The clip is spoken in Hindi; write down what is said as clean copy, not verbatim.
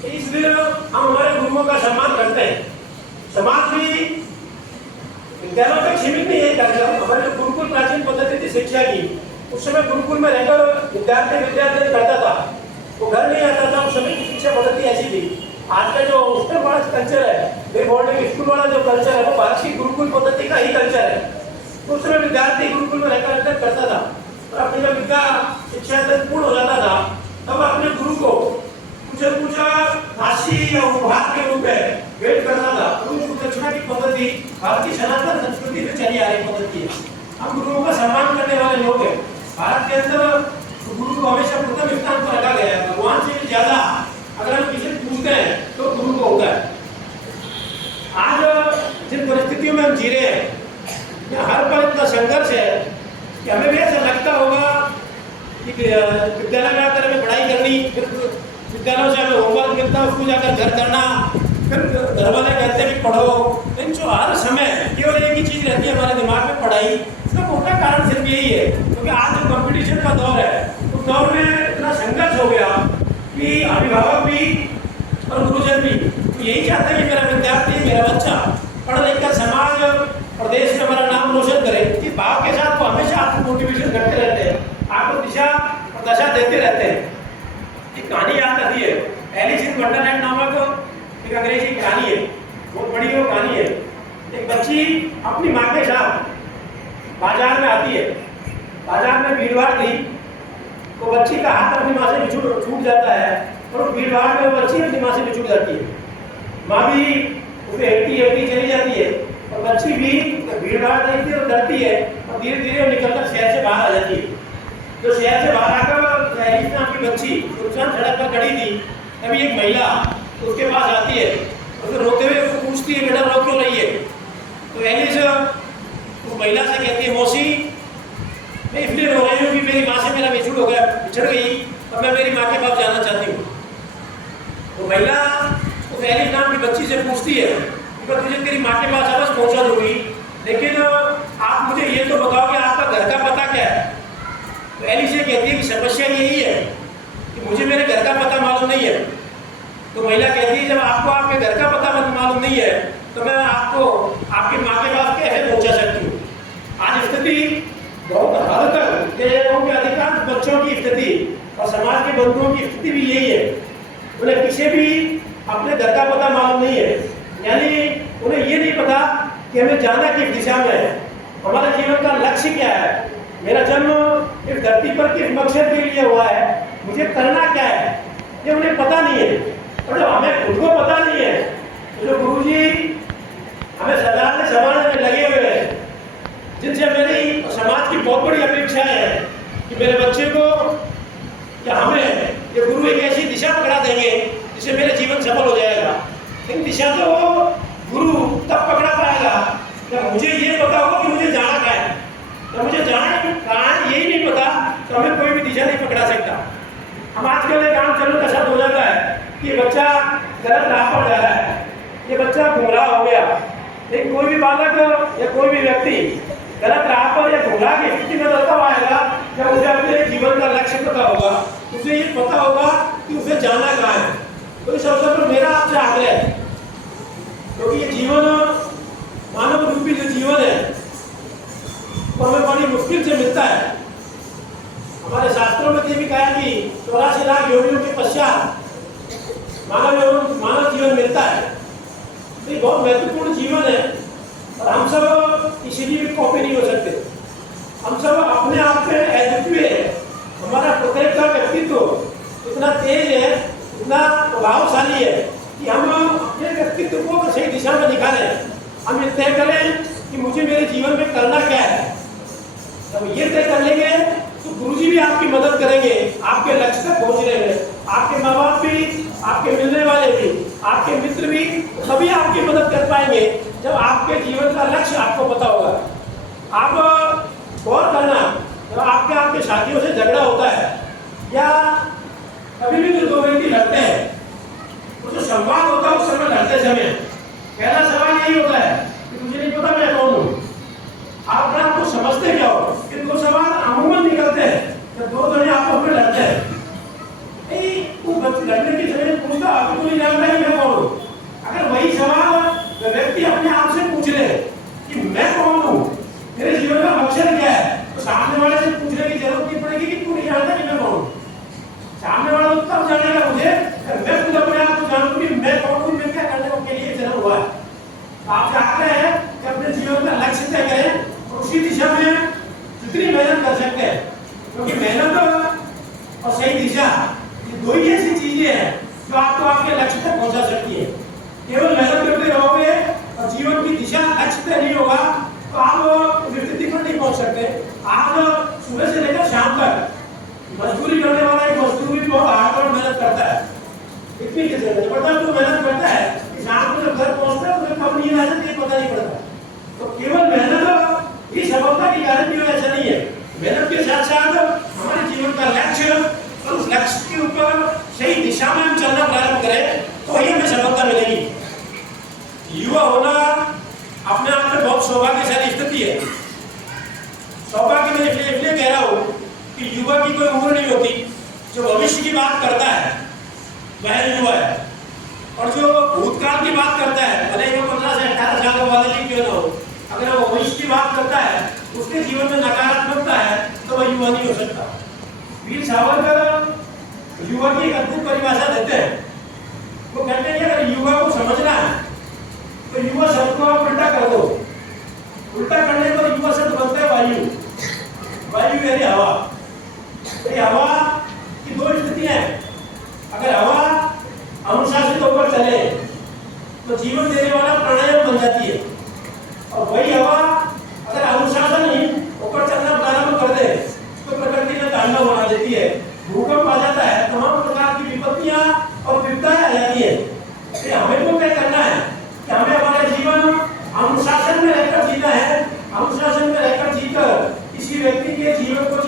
इसलिए हम हमारे गुरुओं का सम्मान करते हैं। समाज भी विद्यालयों तक सीमित नहीं है कार्यक्रम। हमारे जो गुरुकुल प्राचीन पद्धति थी शिक्षा की, उस समय गुरुकुल में रहकर विद्यार्थी पढ़ता था, वो घर नहीं आता था। उस समय की शिक्षा पद्धति ऐसी थी। आज का जो हॉस्टल वाला कल्चर है, बोर्डिंग स्कूल वाला जो कल्चर है, वो भारत की गुरुकुल पद्धति का ही कल्चर है। तो उस समय विद्यार्थी गुरुकुल में रहकर करता था, और अपनी जब विद्या शिक्षा पूर्ण हो जाता था, तब अपने गुरु को कुछ राशि या उपहार के रूप में भेंट करना था। गुरु दक्षिणा की पद्धति भारतीय सनातन संस्कृति में चली आ रही पद्धति है। हम गुरुओं का सम्मान करने वाले लोग हैं। भारत के अंदर गुरु को हमेशा प्रथम स्थान पर रखा गया है। भगवान से भी ज्यादा अगर हम किसी पूछते हैं तो गुरु को होता है। आज जिन परिस्थितियों में हम जी रहे हैं, हर पल इतना संघर्ष है कि हमें भी ऐसा लगता होगा कि विद्यालय में आकर हमें पढ़ाई करनी, फिर विद्यालयों से हमें होमवर्क मिलता है, उसको जाकर घर करना, फिर घर वाले कहते हैं कि पढ़ो। इन जो हर समय केवल एक ही चीज़ रहती है हमारे दिमाग में, पढ़ाई। इसका मोटा कारण सिर्फ यही है क्योंकि आज जो कंपटीशन का दौर है, उस दौर में इतना संघर्ष हो गया कि अभिभावक भी और गुरुजन भी तो यही चाहते हैं कि मेरा विद्यार्थी, मेरा बच्चा पढ़ लिख कर समाज और देश में हमारा नाम रोशन करे। इस भाव के साथ वो हमेशा आपको मोटिवेशन करते रहते हैं, आपको दिशा और दशा देते रहते हैं। एक कहानी याद आती है, एलिस इन वंडरलैंड नामक एक अंग्रेजी कहानी है, बहुत बड़ी वो कहानी है। एक बच्ची अपनी माँ के साथ बाजार में आती है। बाजार में भीड़ भाड़ थी, तो बच्ची का हाथ अपनी माँ से छूट जाता है और भीड़ भाड़ में वो बच्ची अपनी माँ से छूट जाती है। माँ भी उसे हेटती चली जाती है और बच्ची भी भीड़ भाड़ देखती है और डरती है और धीरे धीरे निकलकर शहर से बाहर आ जाती है। तो शहर से बाहर आकर एलिस नाम की बच्ची सुनसान सड़क पर खड़ी थी, तभी एक महिला उसके पास आती है और फिर रोते हुए उसको पूछती है, बेटा रो क्यों रही है? तो एलिस उस महिला से कहती है, मौसी मैं इसलिए रो रही हूँ कि मेरी माँ से मेरा बिछड़ गई और मैं मेरी माँ के पास जाना चाहती हूँ। तो महिला उस एलिस नाम की बच्ची से पूछती है कि मैं तुझे तेरी माँ के पास अवश्य पहुँचा दूंगी, लेकिन आप मुझे ये तो बताओ कि आपका घर का पता क्या है? तो एलिस ये कहती है कि समस्या यही है कि मुझे मेरे घर का पता मालूम नहीं है। तो महिला कहती है, जब आपको आपके घर का पता मालूम नहीं है तो मैं आपको आपकी माँ के पास कैसे पहुंचा सकती हूँ? आज स्थिति बहुत हद तक अधिकांश बच्चों की स्थिति और समाज के बंधुओं की स्थिति भी यही है। उन्हें किसी भी अपने घर का पता मालूम नहीं है, यानी उन्हें ये नहीं पता कि हमें जाना किस दिशा में है, हमारे जीवन का लक्ष्य क्या है, मेरा जन्म इस धरती पर किस मकसद के लिए हुआ है, मुझे करना क्या है, ये उन्हें पता नहीं है। और जब हमें खुद को पता नहीं है तो जो गुरुजी हमें संभालने में लगे हुए हैं, जिनसे मेरी समाज की बहुत बड़ी अपेक्षा है कि मेरे बच्चे को या हमें ये गुरु एक ऐसी दिशा पकड़ा देंगे जिससे मेरे जीवन सफल हो जाएगा। लेकिन दिशा तो वो गुरु तब पकड़ा पाएगा जब मुझे ये पता होगा कि मुझे जाना कहाँ है। जब मुझे जाना कहाँ है यही नहीं पता तो हमें कोई भी दिशा नहीं पकड़ा सकता। हम आजकल एक आम चलन का शब्द हो जाता है कि ये बच्चा गलत राह पर जा रहा है, ये बच्चा गुमराह हो गया। लेकिन कोई भी बालक या कोई भी व्यक्ति गलत राह पर या गुमराह की स्थिति में तब आएगा जब उसे अपने जीवन का लक्ष्य पता होगा, उसे ये पता होगा कि उसे जाना कहाँ है। तो इस अवसर पर मेरा आपसे आग्रह है, क्योंकि ये जीवन मानव रूपी जो जीवन है वो हमें बड़ी मुश्किल से मिलता है। हमारे शास्त्रों में ये भी कहा कि 84 लाख योनियों के पश्चात मानव जीवन मिलता है। तो ये बहुत महत्वपूर्ण जीवन है और हम सब इसीलिए भी कॉपी नहीं हो सकते। हम सब अपने आप में अद्वितीय है। हमारा प्रत्येक का व्यक्तित्व इतना तेज है, इतना प्रभावशाली है कि हम अपने व्यक्तित्व को सही दिशा में निकालें। हम ये तय करें कि मुझे मेरे जीवन में करना क्या है। जब ये तय कर लेंगे तो गुरुजी भी आपकी मदद करेंगे आपके लक्ष्य तक पहुंचने में। आपके माँ बाप भी, आपके मिलने वाले भी, आपके मित्र भी सभी आपकी मदद कर पाएंगे जब आपके जीवन का लक्ष्य आपको पता होगा। आप गौर करना, जब आपके साथियों से झगड़ा होता है या कभी भी जो दो व्यक्ति लड़ते हैं, वो जो संवाद होता है उस समय लड़ते समय पहला सवाल यही होता है कि मुझे नहीं पता मैं कौन हूँ। आप अपने आप को समझते क्या हो? ये दो सवाल अमूमन निकलते हैं जब दो जने आपस में लड़ते हैं। वो लड़ने के समय पूछता आपको आपको आपके लक्ष्य तक पहुंचा सकती है। केवल मेहनत करते रहोगे और जीवन की दिशा लक्ष्य तक नहीं होगा तो आप स्थिति पर नहीं पहुंच सकते। आप सुबह से लेकर शाम तक मजदूरी करने वाला एक मजदूर भी बहुत हार्ड मेहनत करता है, इतनी जबरदस्त तो मेहनत करता है कि शाम को जब घर पहुंचता है तो कब नींद आ जाती है पता नहीं पड़ता। तो केवल मेहनत ही सफलता की गारंटी हो ऐसा नहीं है। मेहनत के साथ साथ हमारे जीवन का लक्ष्य और उस लक्ष्य के ऊपर सही दिशा में हम चलना प्रारंभ करें तो वही हमें सफलता मिलेगी। युवा होना अपने आप में बहुत सौभाग्यशाली स्थिति है। सौभाग्य में इसलिए कह रहा हूँ कि युवा की कोई उम्र नहीं होती। जो भविष्य की बात करता है वह युवा है, और जो भूतकाल की बात करता है भले ही वो 15 से 18 साल का वाला ही क्यों ना हो, अगर वो भविष्य की बात करता है उसके जीवन में नकारात्मकता है तो वह युवा नहीं हो सकता। वीर सावरकर युवा की एक अद्भुत परिभाषा देते हैं। वो कहते हैं कि अगर युवा को समझना है तो युवा शब्द को आप उल्टा कर दो। उल्टा करने पर युवा शब्द बनता है वायु। वायु यानी हवा। तो हवा की दो स्थितियां हैं। अगर हवा अनुशासित होकर चले तो जीवन देने वाला प्राणायाम बन जाती है, और वही हवा अगर अनुशासन ही होकर चलना प्रारंभ कर दे तो प्रकृति में तांडव बना देती है। भूकंप आ जाता है, तमाम प्रकार की विपत्तियां और विपदाएं आ जाती है। तो हमें को तय करना है कि हमें हमारा जीवन अनुशासन में रहकर जीना है। अनुशासन में रहकर जीकर किसी व्यक्ति के जीवन को